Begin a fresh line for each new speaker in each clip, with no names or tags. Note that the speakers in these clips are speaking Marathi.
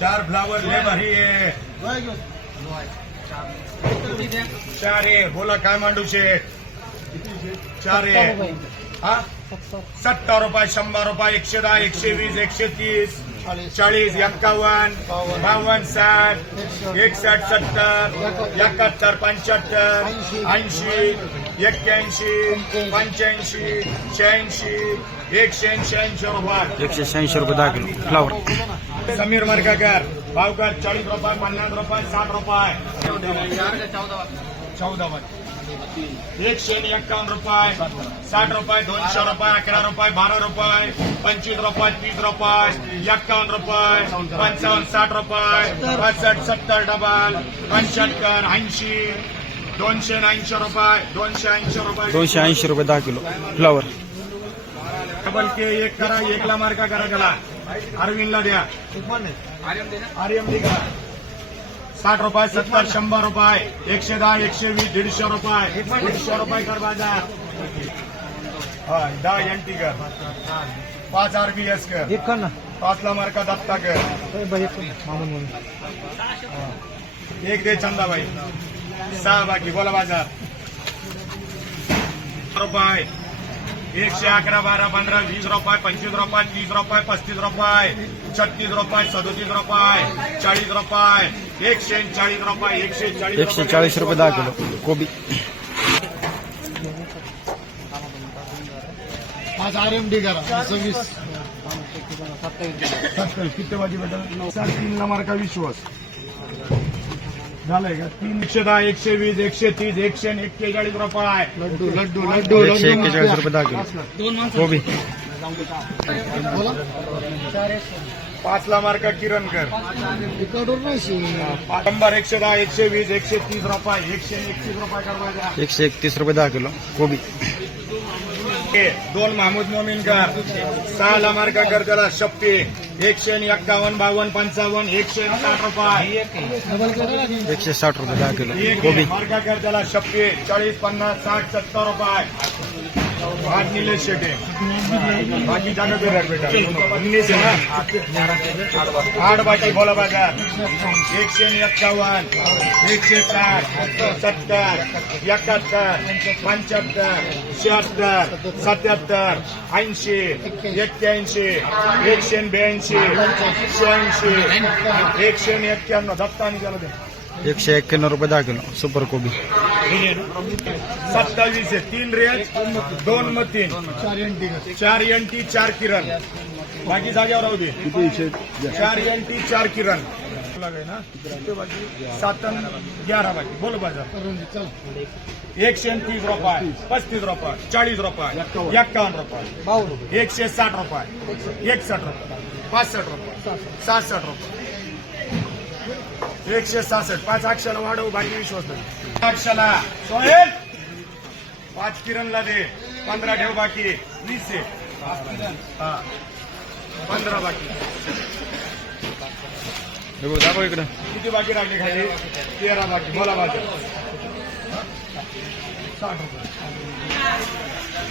चार फ्लावर ले भारी आहे चार आहे बोला काय मांडू शे? चार आहे हा? सत्तर रुपये शंभर रुपये एकशे दहा एकशे वीस एकशे तीस चाळीस एक्कावन्न बावन्न साठ एकसाठ सत्तर एकाहत्तर पंच्याहत्तर ऐंशी एक्क्याऐंशी पंच्याऐंशी शहाऐंशी एकशे ऐंशी ऐंशी रुपये.
एकशे शहाऐंशी रुपये दहा किलो. फ्लावर
समीर मरकाकर भावकर चाळीस रुपये पन्नास रुपये साठ रुपये. चौदा मध्ये एकशे आणि एक्कावन्न रुपये साठ रुपये दोनशे रुपये अकरा रुपये बारा रुपये पंचवीस रुपये तीस रुपये एक्कावन्न रुपये पंचावन्न साठ रुपये पासष्ट सत्तर डबल पंच्याहत्तर ऐंशी दोनशे ऐंशी रुपये दोनशे ऐंशी रुपये.
दोनशे ऐंशी रुपये दहा किलो. फ्लावर
डबल के एक करा एकला मार्का करा त्याला. अरविंदला द्या. आर्यम दी करा साठ रुपये सत्तर शंभर रुपये. एकशे दहा एकशे वीस दीडशे रुपये. दीडशे रुपये कर बाजार. दहा एनटी कर. पाच आरबीएस कर.
एक ना.
पाचला मार्का दत्ता कर. एक दे चंदाबाई. सहा बाकी बोला बाजार. रुपये. एकशे अकरा बारा पंधरा वीस रुपये पंचवीस रुपये तीस रुपये पस्तीस रुपये छत्तीस रुपये सदोतीस रुपये चाळीस रुपये एकशे चाळीस रुपये एकशे चाळीस
एकशे चाळीस रुपये दहा किलो. कोबी.
पाच आर एम डी करा. सव्वीस. सत्तावीस. किती वाजी भेटल तीन मार्का विश्वास. झालंय का? तीनशे दहा एकशे वीस एकशे तीस एकशे एक्केचाळीस रुपये लड्डू लड्डू लड्डू
एकशे एक्केचाळीस रुपये दहा किलो. कोबी
पाचला मार्का किरणकर शंभर एकशे दहा एकशे वीस एकशे तीस रुपये. एकशे एकतीस रुपये करवायचा
एकशे एकतीस रुपये दहा किलो. कोबी
दोन महमूद मोमीनकर सहाला मार्का कर त्याला शप्पी एकशे आणि एक्कावन्न बावन्न पंचावन्न एकशे साठ रुपये.
एकशे साठ रुपये दहा किलो.
एक
कोबी.
मार्का कर त्याला शप्पी चाळीस पन्नास साठ सत्तर रुपये. आठ निलेश शेटे बाकी जागा पे रख बेटा उन्नीस है ना आठ बाकी बोला बाजार एकशे आणि एक्कावन्न एकशे साठ सत्तर एकाहत्तर पंच्याहत्तर शहात्तर सत्याहत्तर ऐंशी एक्क्याऐंशी एकशे आणि ब्याऐंशी शहाऐंशी एकशे आणि एक्क्याण्णव दत्ता आणि त्याला दे
एकशे एक्क्याण्णव रुपये दहा किलो सुपर कोबी.
सत्तावीस आहे तीन रेट दोन मग तीन चार एनटी चार एनटी चार किरण. बाकी जागेवर राहू दे. चार एनटी चार किरण. सात ग्यारा बाकी बोल बाजार एकशे तीस रुपये पस्तीस रुपये चाळीस रुपये एक्कावन्न रुपये एकशे साठ रुपये एकसष्ट रुपये पासष्ट रुपये सहासष्ट रुपये. एकशे सहासष्ट. पाच अक्षराला वाढव बाकी विश्वास अक्षला सोहेल! पाच किरणला दे. पंधरा ठेव बाकी. वीस आहे. हा. पंधरा बाकी.
बघ, दाखव इकडं.
किती बाकी राखले खाली? तेरा बाकी. बोला बाजार साठ रुपये.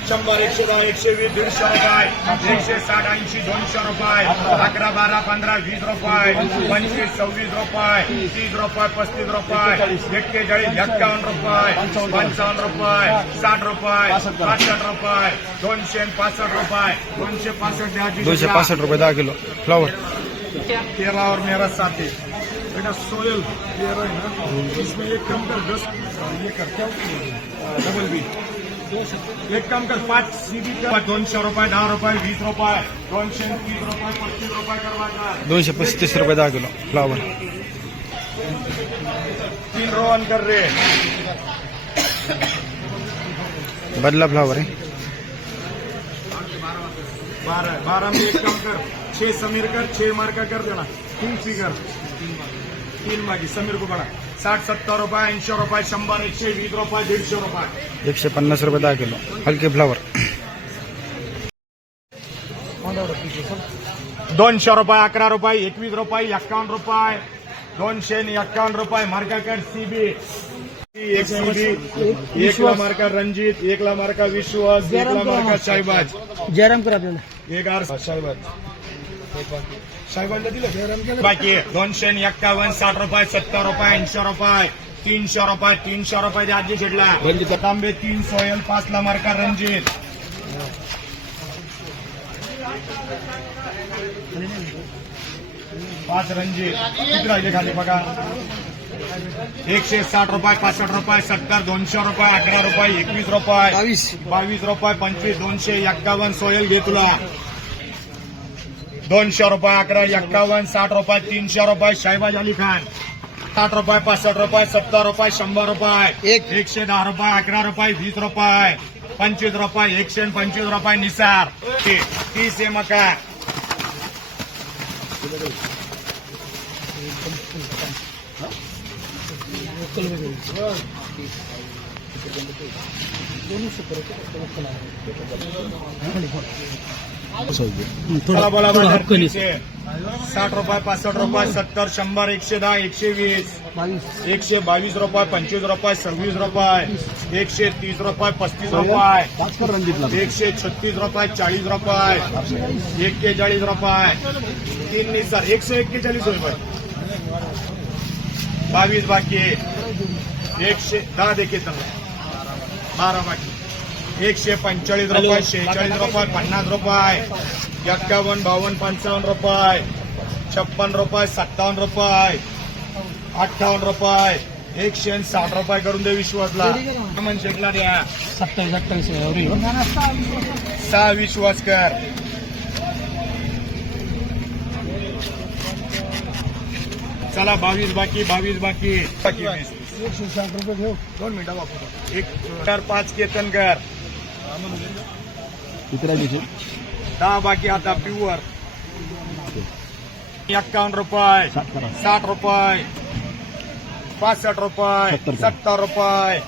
शंभर एकशे दहा एकशे वीस दीडशे रुपये एकशे साठ ऐंशी दोनशे रुपये अकरा बारा पंधरा वीस रुपये पंचवीस सव्वीस रुपये तीस रुपये पस्तीस रुपये एक्केचाळीस एक्कावन्न रुपये पंचावन्न रुपये साठ रुपये पासष्ट रुपये दोनशे पासष्ट रुपये दोनशे पासष्ट
दोनशे पासष्ट रुपये दहा किलो। फ्लावर।
और मेरा साथी। बेटा सोयल है ना? इसमें एक कम कर दस। ये करते डबल बी एक कम कर पाच सीबी कर. दोनशे रुपये दहा रुपये वीस रुपये दोनशे तीस रुपये पस्तीस रुपये करवायचा
दोनशे पस्तीस रुपये दहा किलो फ्लावर
तीन रोहन कर रे.
बदला फ्लावर आहे.
बारह बारह में एक कम कर. छह समीर कर छह मार्का कर देना तीन फिगर तीन बाकी समीर को बड़ा साठ सत्तर रुपये ऐंशी रुपये शंभर एकशे वीस रुपये दीडशे रुपये.
एकशे पन्नास रुपये दहा किलो. हलके फ्लावर.
दोनशे रुपये अकरा रुपये एकवीस रुपये एक्कावन्न रुपये दोनशे आणि एक्कावन्न रुपये मार्का कर सीबी एक सीबी एकला मार्का रणजित एकला मार्का विश्वास एकला मार्का शाहबाज.
जयराम कर आपल्याला.
एक आर शाहबाज साहेबांना दिलं बाकी दोनशे एक्कावन्न साठ रुपये सत्तर रुपये ऐंशी रुपये तीनशे रुपये तीनशे रुपये द्या आजी शेडला तांबे तीन सोयल पाच ला मार्का रणजित. पाच रणजित. किती राहिले खाली बघा. एकशे साठ रुपये पासष्ट रुपये सत्तर दोनशे रुपये अकरा रुपये एकवीस रुपये
बावीस.
बावीस रुपये पंचवीस दोनशे एक्कावन्न सोयल घे तुला. दोनशे रुपये अकरा एक्कावन्न साठ रुपये तीनशे रुपये शाहिबाज अली खान. साठ रुपये पासष्ट रुपये सत्तर रुपये शंभर रुपये.
एक.
एकशे दहा रुपये अकरा रुपये वीस रुपये. पंचवीस रुपये एकशे पंचवीस रुपये निसार. तीस आहे मका. चला बोला तीनशे. साठ रुपये पासष्ट रुपये सत्तर शंभर एकशे दहा एकशे वीस. एकशे बावीस रुपये पंचवीस रुपये सव्वीस रुपये. एकशे तीस रुपये पस्तीस रुपये. एकशे छत्तीस रुपये चाळीस रुपये. एक्केचाळीस रुपये. तीन निसार एकशे एक्केचाळीस रुपये बावीस बाकी एकशे दहा देखील बारा बाकी. एकशे पंचेचाळीस रुपये शेहेचाळीस रुपये पन्नास रुपये एक्कावन्न बावन्न पंचावन्न रुपये छप्पन रुपये सत्तावन्न रुपये अठ्ठावन्न रुपये एकशे साठ रुपये करून दे विश्वासला. शेटला द्या.
सत्तावीस अठ्ठावीस
सहा विश्वास कर. चला बावीस बाकी बावीस बाकी. बाकी.
एकशे साठ रुपये घेऊ
दोन मिनिटं वापरू. एक चार पाच केतन कर.
किती राहिले
दहा बाकी आता प्युअर एक्कावन्न रुपये
साठ
रुपये पासष्ट रुपये
सत्तर रुपये.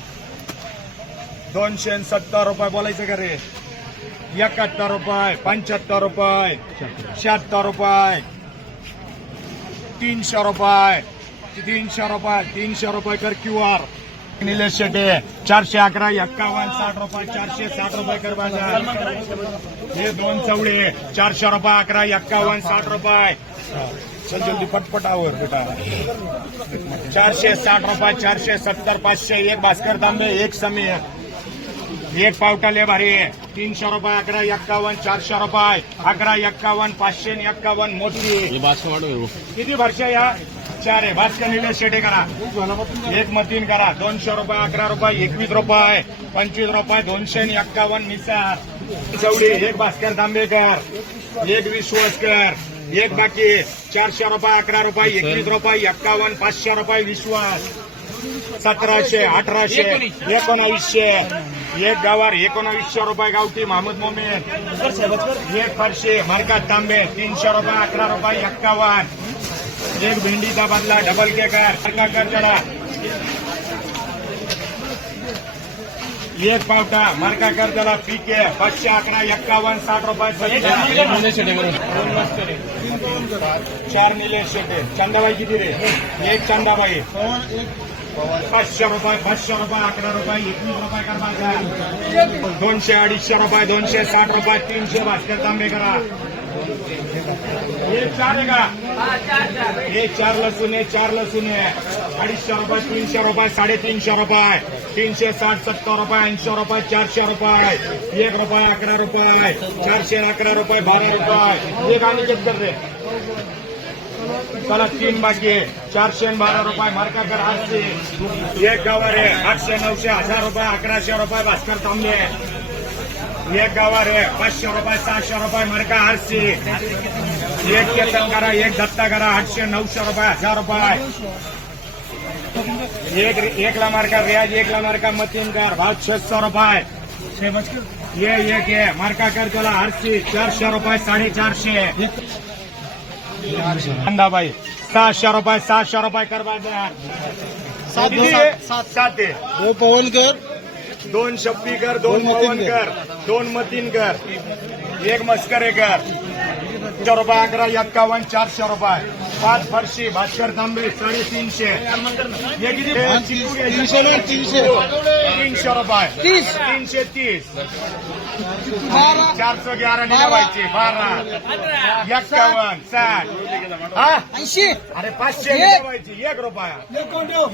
दोनशे सत्तर रुपये बोलायचं का रे? एकाहत्तर रुपये पंच्याहत्तर रुपये शहात्तर रुपये. तीनशे रुपये तीनशे रुपये तीनशे रुपये कर क्यू आर. निलेश शेटे चारशे अकरा एक्कावन्न साठ रुपये चारशे साठ रुपये कर बाजार. हे दोन चवडे चारशे रुपये अकरा एक्कावन्न साठ रुपये. चल जल्दी पटपट आवर बेटा. चारशे साठ रुपये चारशे सत्तर पाचशे एक भास्कर तांबे एक समीर एक पावटाले भारी तीनशे रुपये अकरा एक्कावन्न चारशे रुपये. अकरा एक्कावन्न पाचशे एक्कावन्न मोठी. किती वर्ष या? चार आहे भास्कर निलेश शेटे करा. एक मतीन करा. दोनशे रुपये अकरा रुपये एकवीस रुपये पंचवीस रुपये दोनशे आणि एक्कावन्न निसार. चौडी एक भास्कर तांबेकर एक विश्वासकर एक बाकी चारशे रुपये अकरा रुपये एकवीस रुपये एक्कावन्न पाचशे रुपये विश्वास. सतराशे अठराशे एकोणावीसशे. एक गावार एकोणावीसशे रुपये गावठी महमूद मोमेन. एक फरशे मार्कात तांबे तीनशे रुपये अकरा रुपये एक्कावन्न. एक भेंडीचा बदला डबल केकर मार्का कर चढा एक पावटा मार्का कर त्याला पीक आहे. पाचशे अकरा एक्कावन्न साठ रुपये. चार निलेश शेटे. चंदाबाई किती रे? एक चंदाबाई. पाचशे रुपये पाचशे रुपये अकरा रुपये एकवीस रुपये कर दोनशे अडीचशे रुपये दोनशे साठ रुपये तीनशे भास्कर तांबे करा. एक चार आहे का? एक चार लसूण आहे चार लसूण आहे. अडीचशे रुपये तीनशे रुपये साडेतीनशे रुपये. तीनशे साठ सत्तर रुपये ऐंशी रुपये चारशे रुपये. एक रुपये अकरा रुपये. चारशे अकरा रुपये बारा रुपये. एक आणि चेक कर रे. चला तीन बाकी चारशे बारा रुपये मार्का कर आठशे. एक गावर आहे. आठशे नऊशे हजार रुपये अकराशे रुपये भास्कर तांबे. एक गावार आहे पाचशे रुपये सहाशे रुपये मार्का आठशे एक केतन करा एक दत्ता करा आठशे नऊशे रुपये हजार रुपये एक एकला मार्का रियाज एकला मार्का मतीनकर भाव छेसशे रुपये ये एक आहे मार्का कर त्याला आठशे चारशे रुपये साडेचारशे. अंदाबाई सहाशे रुपये सहाशे रुपये कर बाजार.
सात?
सात
हो पवनकर
दोन शप्पीकर दोन. पवनकर दोन मतीनकर एक मस्करेकर चारशे रुपये अकरा एक्कावन्न चारशे रुपये. पाच फरशी भास्कर तांबे साडेतीनशे. हे किती?
तीनशे नाही, तीनशे.
तीनशे रुपये.
तीस.
तीनशे तीस. चारशे ग्यारा निघावायचे बारा. एक्कावन्न साठ. हा?
ऐंशी.
अरे पाचशे
एक.
निघावायची एक रुपया.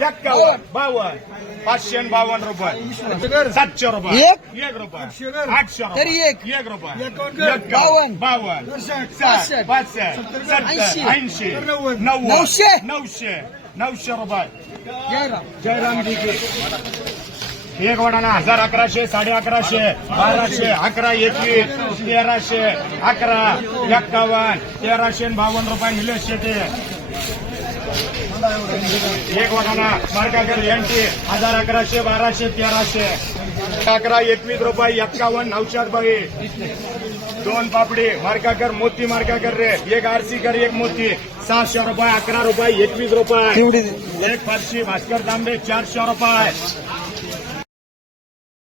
एक्कावन्न बावन्न. पाचशे बावन्न रुपये. सातशे रुपये.
एक.
रुपये. आठशे
तरी
रुपये.
एक.
रुपये.
बावन्न.
बावन्न. पाचशे.
ऐंशी.
नव्वद
नऊशे.
नऊशे नऊशे रुपये
जयराम
एक वडाना हजार अकराशे साडे अकराशे बाराशे अकरा एकवीस तेराशे अकरा एक्कावन्न तेराशे बावन्न रुपये निलेश शेटे एक वडाना मार्गाकर यांची हजार अकराशे बाराशे तेराशे अकरा एकवीस रुपये एक्कावन्न नऊशात बाई दोन पापडी मार्काकर मोती मार्काकर रे एक आरसी कर एक मोती सहाशे रुपये अकरा रुपये एकवीस रुपये. फारशी भास्कर तांबे चारशे रुपये.